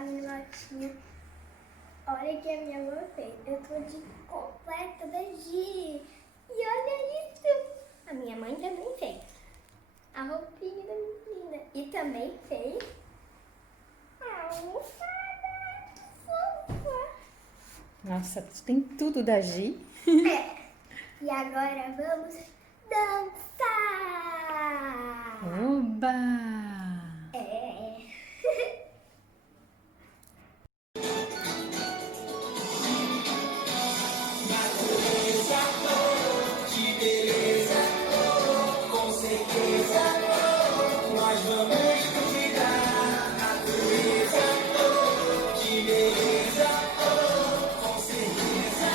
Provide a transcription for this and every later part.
a minha motinha. Olha que a minha avó fez. Eu tô de completa da Gi. E olha isso. A minha mãe também fez. A roupinha da menina. E também fez a almofada fofa. Nossa, tem tudo da Gi. É. E agora vamos dançar. Oba! É. Natureza, que beleza, com certeza, nós vamos cuidar. Natureza, que beleza, com certeza,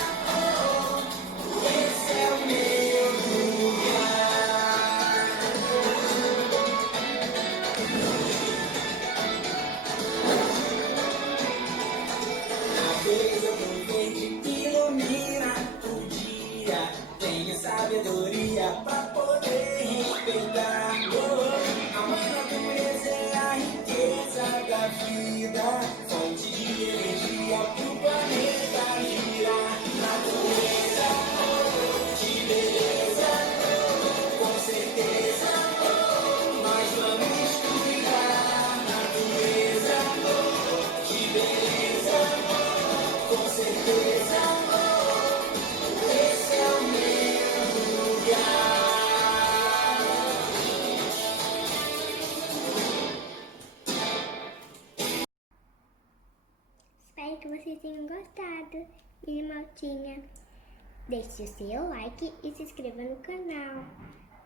esse é o meu lugar. A beleza do verde ilumina o dia. Tenha sabedoria pra poder respeitar. A mãe natureza é a riqueza da vida, fonte de energia pro planeta girar. Natureza, que beleza, com certeza, nós vamos cuidar. Natureza, que beleza, com certeza, esse é o meu lugar. Espero que vocês tenham gostado. Minha maltinha, deixe o seu like e se inscreva no canal.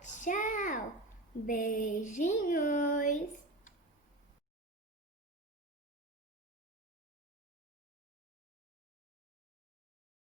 Tchau! Beijinhos!